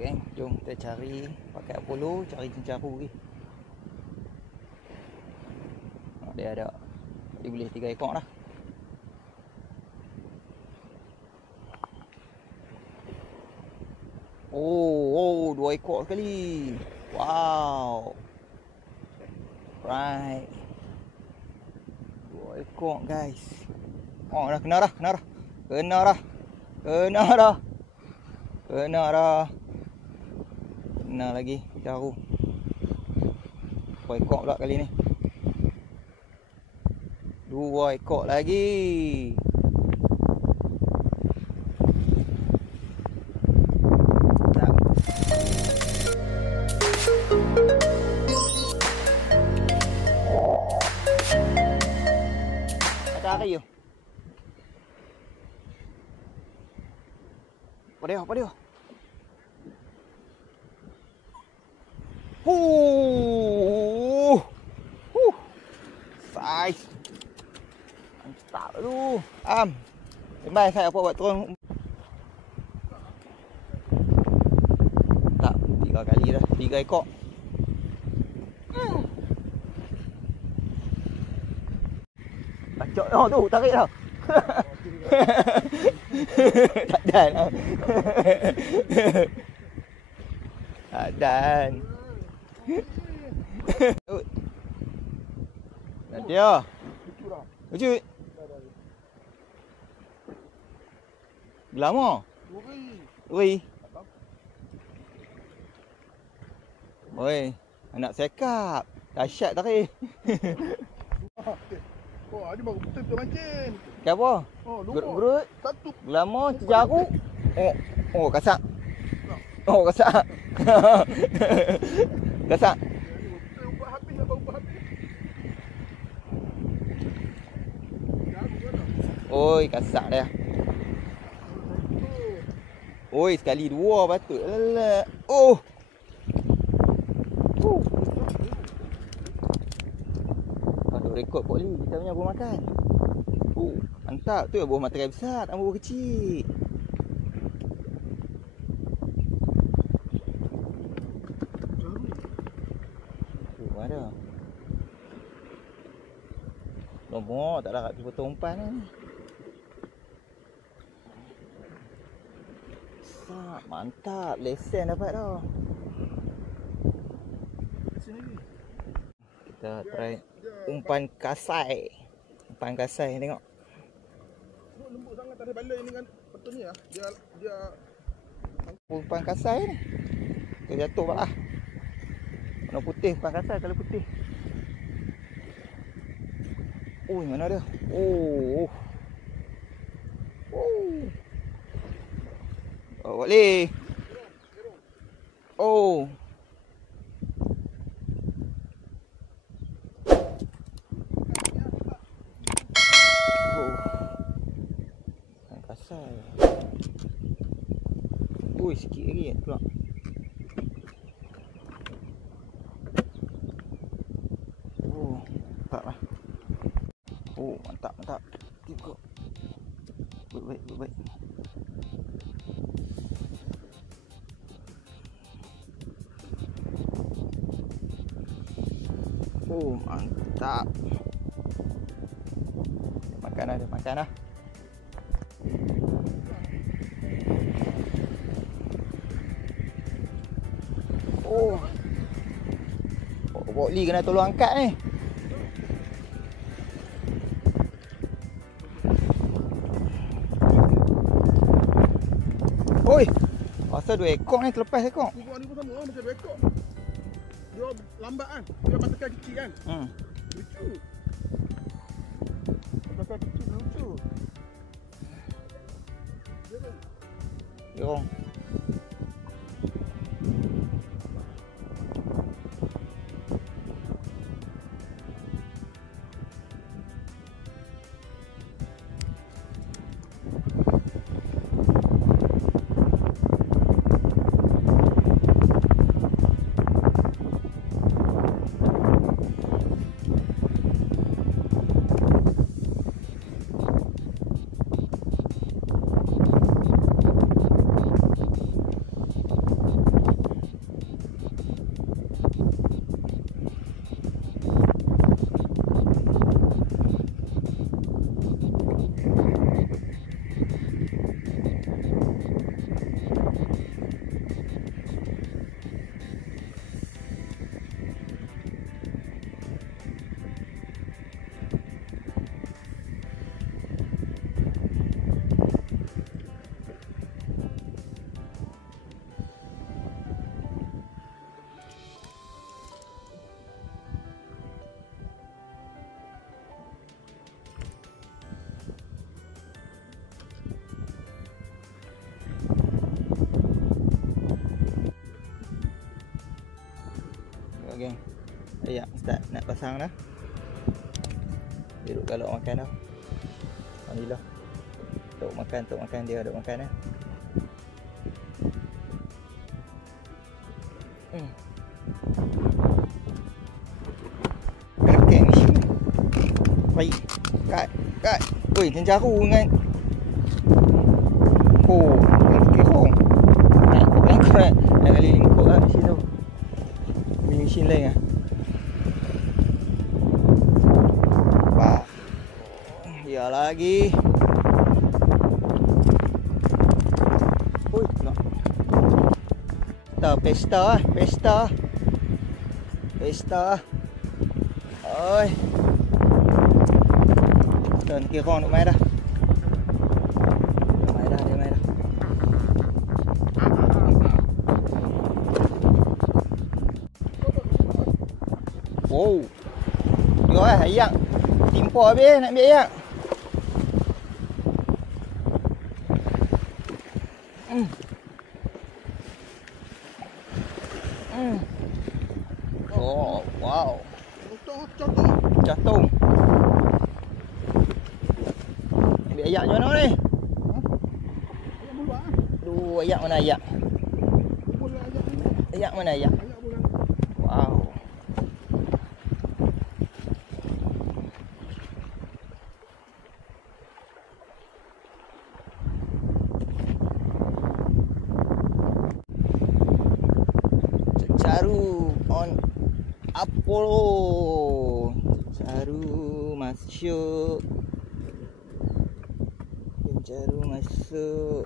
geng. Jom kita cari pakai Apollo, cari cencaru ni. Dia ada. Dia boleh 3 ekor dah. Oh, 2 ekor sekali. Wow. Right. 2 ekor guys. Oh, dah kena dah. Kena lagi cencaru. 2 ekor pula kali ni. 2 ekor lagi. Tarik yo. Apa dia? Saiz. Mantap tu. Sembai saya apa buat turun. Tak, 3 kali dah. 3 ekor. Bacok tu, tarik dah. Tak dan. Tak dan. Nadia. Lucu. Lama. Oi. Oi, anak sekap. Dahsyat tarik. Oh, ada baru betul-betul mancing. Apa? Oh, Gerut. Satu. Lama cencaru. Oh, kasak. Oh, kasak. Kasak. Buat habis lah, baru buat habis. Oi, kasak dia. Oi, sekali 2 patut. Alah. Oh. Aduh, rekod poli kita punya buah makan. Mantap. Tu buah materai besar, tak buah kecil. Ada. Lombok tak dapat pergi potong umpan ni. Mantap, lesen dapat dah. Kita try umpan kasai. Umpan kasai tengok. Lembut sangat, tak ada balai dengan betul ni lah. Dia umpan kasai ni. Dia jatuh pula. Warna putih, umpan kasai kalau putih. Oh, mana dia? Oh. Oh, boleh. Oh. Kasar. Ui, sikit lagi pula. Oh, mantap lah. Oh, mantap. Tengok. Baik. Oh, mantap. Dia makan dah. Oh, Bokli kena tolong angkat ni. Oi, pasal 2 ekor ni terlepas ekor. Kubur ni pun sama macam 2 ekor. Dia lambat kan. Dia matakai kecil kan. Lucu. Matakai kecil lucu. Jorong. Geng. Ayak start nak pasang dah. Dia duduk galak makan dah. Alhamdulillah. Tok makan dia duduk makan dah. Kakek ni. Baik. Kat. Oi, cencaru dengan. Oh, kekong. Nak kali lingkup lah mesin tu. Mesin lain lah. Pak. Ya lagi. Oi, nak. Pesta. Oi. Tuan kekong nak main dah. Dia main dah. Wow. Dia ayak. Timpa habis nak ambil ayak. Oh, wow. Jatuh. Ambil ayak macam mana ni? Ayak bulat. Aduh, ayak mana ayak? Bulat ayak ni. Ayak mana ayak? Ayak bulat. Wow. Cencaru on Apollo. Cencaru masuk. Cencaru masuk.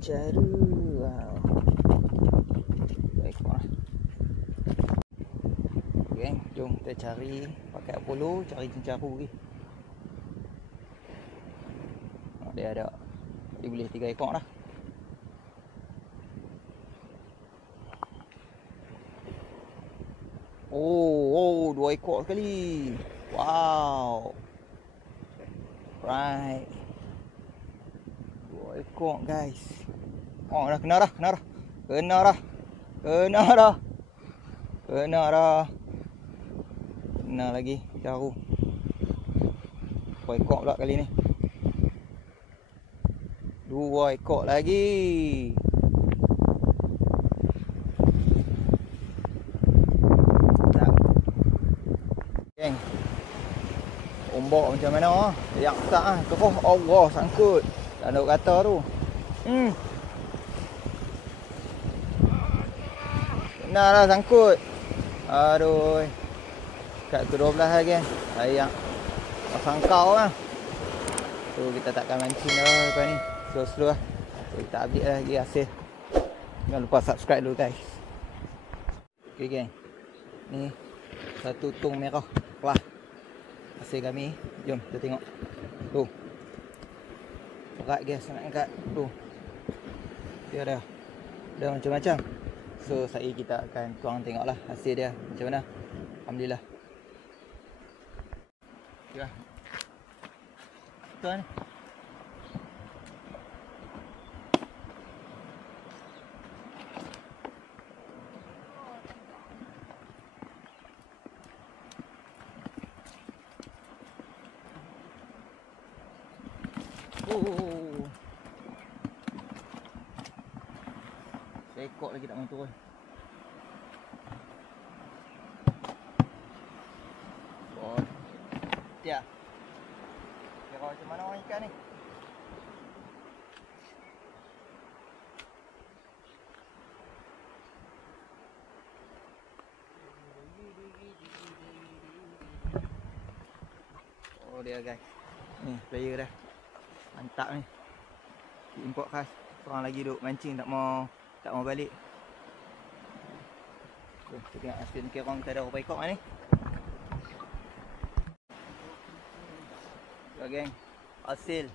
Cencaru. Wow. Baiklah. Okay, jom kita cari pakai Apollo, cari cencaru lagi. Dia ada. Dia boleh 3 ekor dah. Oh, 2 ekor sekali. Wow. Right. 2 ekor guys. Oh, dah kena dah. Kena lagi cencaru. 2 ekor pula kali ni. 2 ekor lagi. Geng. Ombak macam mana? Yang tak ah. Terus Allah sangkut. Tak ada kata tu. Kena lah sangkut. Aduh. Kat tu 12 lah geng. Ayak. Pasang kau lah. Tu kita takkan mancing dah lepas ni. Slow lah. So, kita update lagi hasil. Jangan lupa subscribe dulu guys. Okay geng. Ni satu tong merah. Wah. Hasil kami. Jom kita tengok. Tu. Berat guys nak angkat. Tu. Dia ada. Ada macam-macam. So saya kita akan tuang tengoklah hasil dia macam mana. Alhamdulillah. Ya. Tuan. Ekor lagi tak mahu turun. Oh. Dia. Kira macam mana orang ikan ni? Oh dia guys. Ni player dah. Mantap ni. Import khas. Orang lagi duk mancing tak mau balik. Kita tengok hasil ni, kira orang kita ada berapa ekor ni. So geng, hasil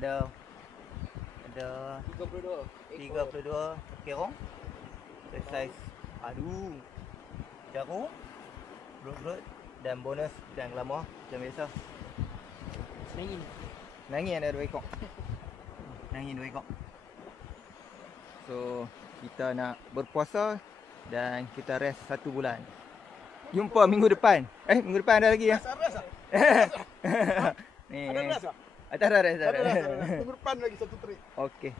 ada 32 kerong. Saiz. Aduh. Jaru, belut-belut dan bonus ikan glamour macam biasa. Senangin. Nangin ada 2 ekor. Nangin 2 ekor. So, kita nak berpuasa dan kita rest 1 bulan. Jumpa minggu depan. Minggu depan ada lagi ya. Rest ah? Ni. Ada rest ah? Ada rest. Ada rest. Minggu depan lagi 1 trip. Okey.